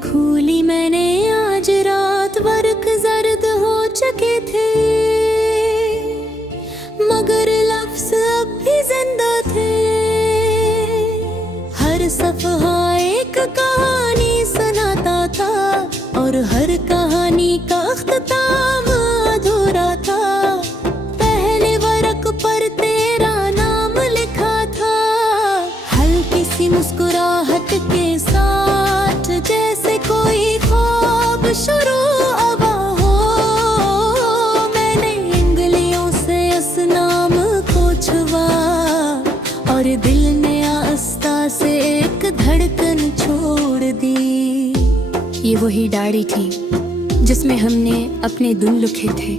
खोली मैंने आज रात, वर्क जर्द हो चुके थे मगर लफ्ज अब भी जिंदा थे। हर सफहा एक कहानी सुनाता था और हर कहानी का अख्ताम अधूरा था। पहले वर्क पर तेरा नाम लिखा था, हल्की सी मुस्कुराहट के साथ, जैसे कोई ख्वाब शुरू हुआ हो। मैंने उंगलियों से उस नाम को छुआ और दिल ने आस्था से एक धड़कन छोड़ दी। ये वही डायरी थी जिसमें हमने अपने दिन लिखे थे,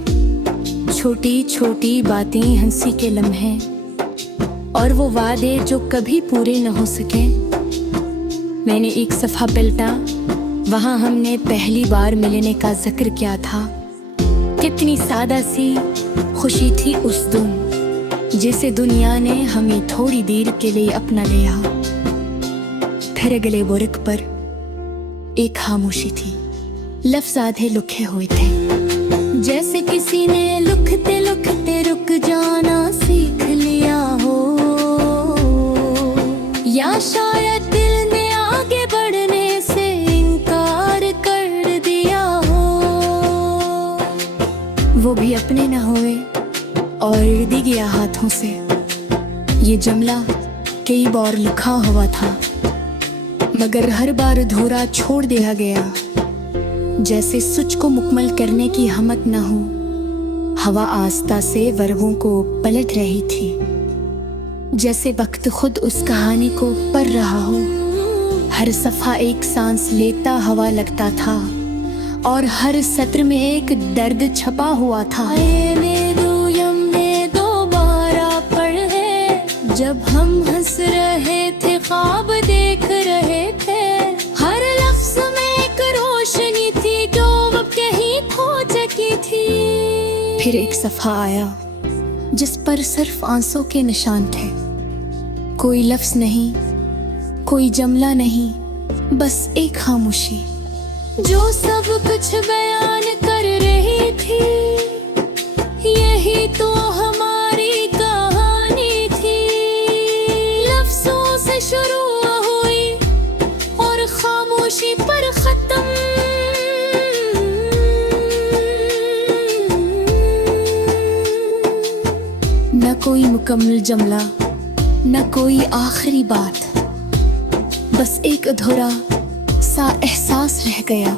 छोटी छोटी बातें, हंसी के लम्हे और वो वादे जो कभी पूरे न हो सके। मैंने एक सफ़ा पलटा, वहाँ हमने पहली बार मिलने का जिक्र किया था। कितनी सादा सी खुशी थी उस दिन, जैसे दुनिया ने हमें थोड़ी देर के लिए अपना लिया। फिर अगले वर्क पर एक खामोशी थी, लफ्ज़ आधे लिखे हुए थे, जैसे किसी ने लिखते लिखते रुक जाना सीख लिया हो, या शायद दिल ने आगे बढ़ने से इनकार कर दिया हो। वो भी अपने न हुए और दी गया हाथों से। ये जुमला कई बार लिखा हुआ था मगर हर बार अधूरा छोड़ दिया गया, जैसे सच को मुकम्मल करने की हिम्मत न हो। हवा आस्था से वर्गों को पलट रही थी, जैसे वक्त खुद उस कहानी को पढ़ रहा हो। हर सफ़ा एक सांस लेता हवा लगता था और हर सत्र में एक दर्द छपा हुआ था। दोबारा पढ़े जब हम हंस रहे थे, ख्वाब देख रहे थे, हर लफ्ज़ में एक रोशनी थी जो अब कहीं खो चुकी थी। फिर एक सफ़ा आया जिस पर सिर्फ आंसू के निशान थे, कोई लफ्ज़ नहीं, कोई जुमला नहीं, बस एक खामोशी जो सब कुछ बयान कर रही थी। यही तो हमारी कहानी थी, लफ्ज़ों से शुरू हुई और खामोशी पर खत्म। न कोई मुकम्मल जुमला, न कोई आखिरी बात, बस एक अधूरा सा एहसास रह गया।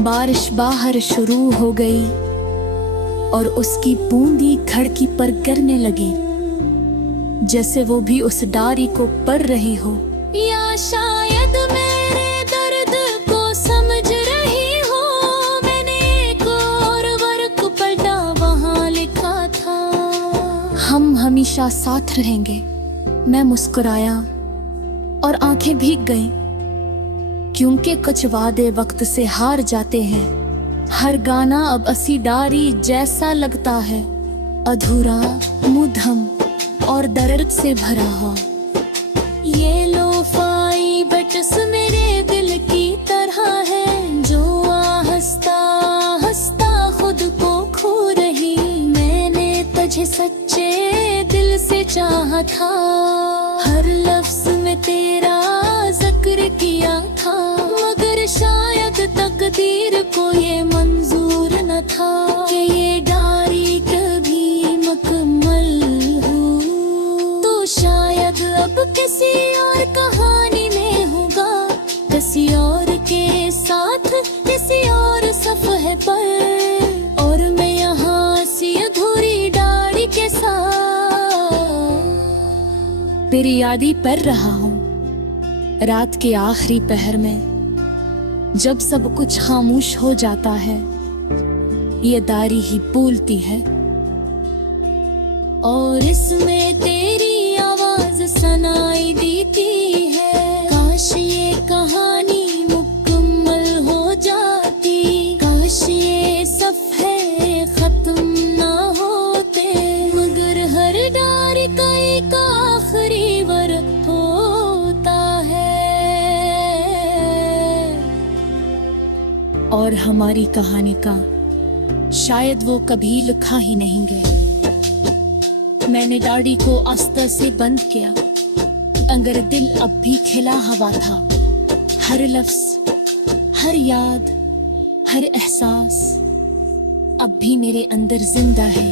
बारिश बाहर शुरू हो गई और उसकी बूंदी खिड़की पर गिरने लगी, जैसे वो भी उस डायरी को पढ़ रही हो, या शायद मेरे दर्द को समझ रही हो। मैंने एक और वर्क पलटा, वहाँ लिखा था, हम हमेशा साथ रहेंगे। मैं मुस्कुराया और आंखें भीग गईं, क्योंकि कुछ वादे वक्त से हार जाते हैं। हर गाना अब असी डायरी जैसा लगता है, अधूरा, मुधम और दर्द से भरा हो। ये लोफाई बटस मेरे दिल की तरह है, जो हंसता हंसता खुद को खो रही। मैंने तुझे सच्चे दिल से चाहा था, हर लफ्ज में तेरा जिक्र किया था, मगर शायद तकदीर को ये मंजूर न था कि ये डायरी कभी मुकम्मल हो। तो शायद अब किसी और कहानी में होगा, किसी और के साथ, किसी और सफ़हे पर, और मैं यहाँ सी अधूरी डायरी के साथ तेरी यादी पढ़ रहा हूँ। रात के आखिरी पहर में जब सब कुछ खामोश हो जाता है, ये डायरी ही बोलती है और इसमें तेरी आवाज सुनाई देती है। काश ये कहानी मुकम्मल हो जाती, काश ये सफ़े खत्म ना होते, मगर हर डायरी का एक आखिरी वर्क होता है। और हमारी कहानी का शायद वो कभी लिखा ही नहीं गया। मैंने दाढ़ी को अस्तर से बंद किया, अगर दिल अब भी खिला हवा था। हर लफ्ज, हर याद, हर एहसास अब भी मेरे अंदर जिंदा है।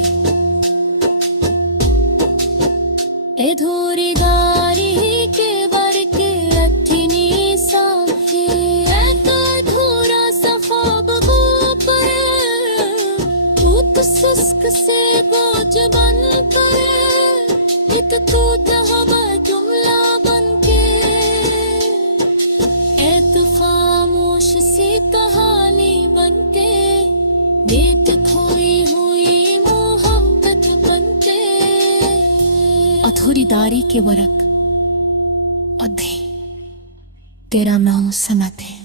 अधूरी गारी के वर के अठनी साहे एक अधूरा सफाब पर सुस्क से बोझ बन कर एक टूट हवा जुमला बन के एक खामोश सी कहानी बन के देख खोई हुई मोहब्बत बन के। अधूरी दारी के वरक अधे तेरा नाम सनत है।